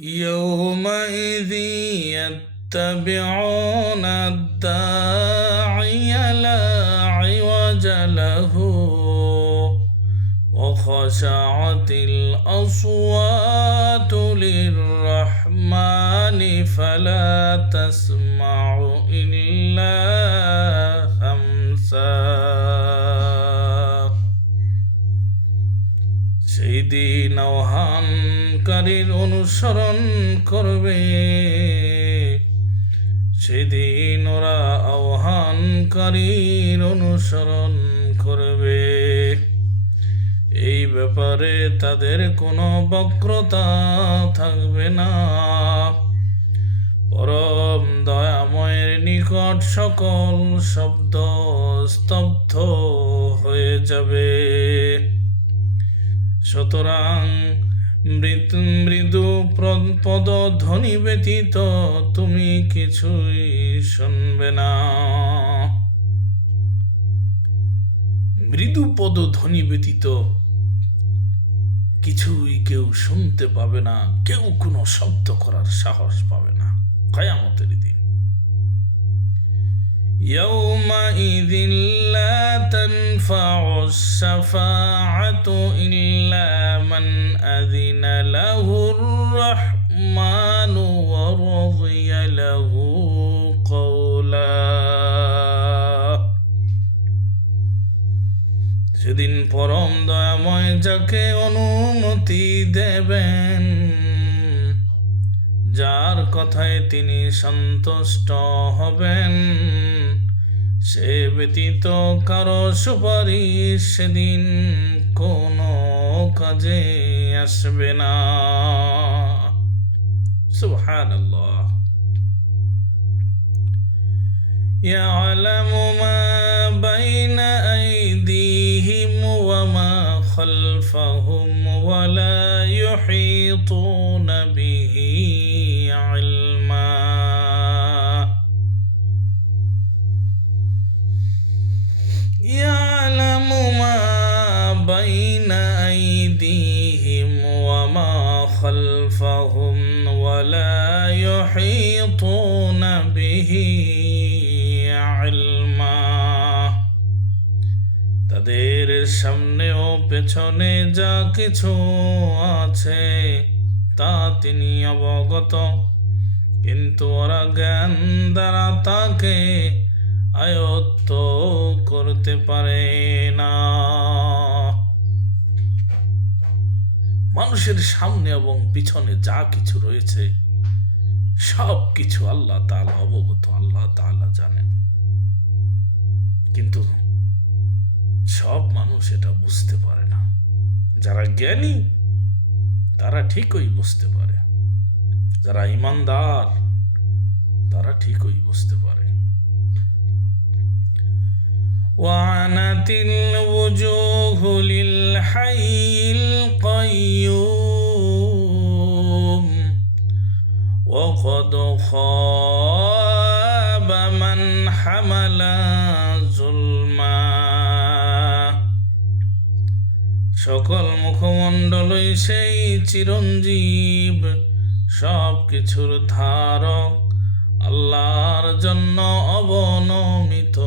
يومئذ يتبعون الداعي لا عوج له وخشعت الأصوات للرحمن فلا تسمع إلا همسا। সেই দিন আহ্বানকারীর অনুসরণ করবে, সেদিন ওরা আহ্বানকারীর অনুসরণ করবে। এই ব্যাপারে তাদের কোনো বক্রতা থাকবে না। পরম দয়াময়ের নিকট সকল শব্দ স্তব্ধ হয়ে যাবে। সুতরাং মৃদু পদধ্বনি ব্যতীত তুমি কিছুই শুনবে না। মৃদু পদধ্বনি ব্যতীত কিছুই কেউ শুনতে পাবে না, কেউ কোনো শব্দ করার সাহস পাবে না কিয়ামতের দিন। يومئذ لا تنفع الشفاعة إلا من أذن له الرحمن ورضي له قولا। সেদিন পরম দয়াময় যাকে অনুমতি দেবেন, যার কথায় তিনি সন্তুষ্ট হবেন, সে ব্যতীত কারো সুপারিশ সেদিন কোনো কাজে আসবে না। সুবহানাল্লাহ। يعلم ما بين أيديهم وما خلفهم ولا يحيطون به علما। يعلم ما بين أيديهم وما خلفهم ولا يحيطون به علما। তাদের সামনে ও পেছনে যা কিছু আছে তা তিনি অবগত, কিন্তু ওরা জ্ঞান দ্বারা তাকে আয়ত্ত করতে পারে না। মানুষের সামনে এবং পিছনে যা কিছু রয়েছে সব কিছু আল্লাহ তাআলা অবগত, আল্লাহ তাআলা জানেন, কিন্তু সব মানুষ এটা বুঝতে পারে না। যারা জ্ঞানী তারা ঠিকই বুঝতে পারে, যারা ঈমানদার তারা ঠিকই বুঝতে পারে। وعنت الوجوه للحي القيوم وقد خاب من حمل ظلما। সকল মুখমণ্ডলই সেই চিরঞ্জীব, সব কিছুর ধারক আল্লাহর জন্য অবনমিত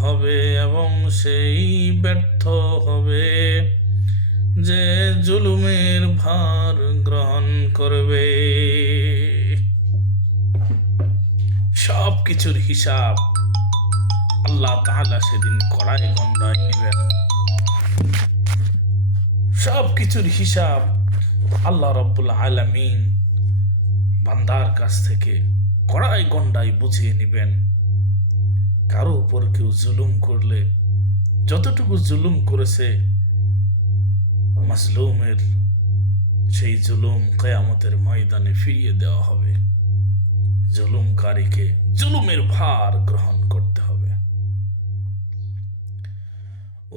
হবে এবং সেই ব্যর্থ হবে যে জুলুমের ভার গ্রহণ করবে। সব কিছুর হিসাব আল্লাহ তাআলা সেদিন কড়াই গণ্ডায় নেবেন। সব কিছুর হিসাব আল্লাহ রাব্বুল আলামিন বান্দার কাছ থেকে কড়াই গণ্ডায় বুঝিয়ে নেবেন। কারো উপর কেউ জুলুম করলে যতটুকু জুলুম করেছে মাজলুমের সেই জুলুম কিয়ামতের ময়দানে ফিরিয়ে দেওয়া হবে। জুলুমকারীকে জুলুমের ভার গ্রহণ করতে হবে।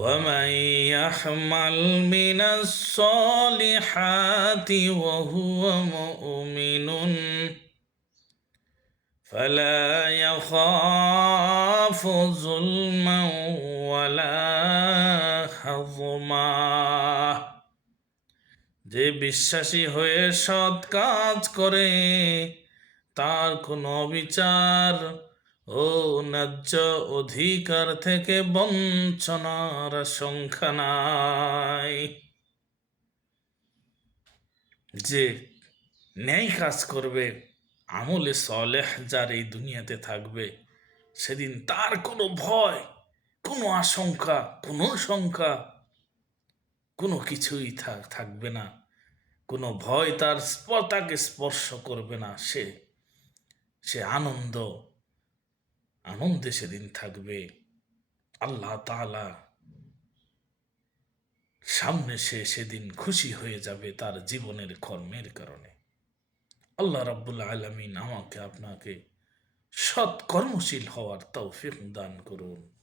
ومن يحمل من الصالحات وهو مؤمن فلا يخاف ظلما ولا هضما। যে বিশ্বাসী হয়ে সৎ কাজ করে তার কোনো অবিচার ও ন্যায্য অধিকার থেকে বঞ্চনার আশঙ্কা নাই। যে ন্যায় কাজ করবে, আমলে সলেহ যার এই দুনিয়াতে থাকবে, সেদিন তার কোনো ভয়, কোনো আশঙ্কা, কোনো শঙ্কা, কোনো কিছুই থাকবে না। কোনো ভয় তাকে স্পর্শ করবে না। সে সে আনন্দে সেদিন থাকবে। আল্লাহ তাআলা সামনে সেদিন খুশি হয়ে যাবে তার জীবনের কর্মের কারণে। আল্লাহ রাব্বুল আলামিন আমাকে আপনাকে সৎ কর্মশীল হওয়ার তৌফিক দান করুন।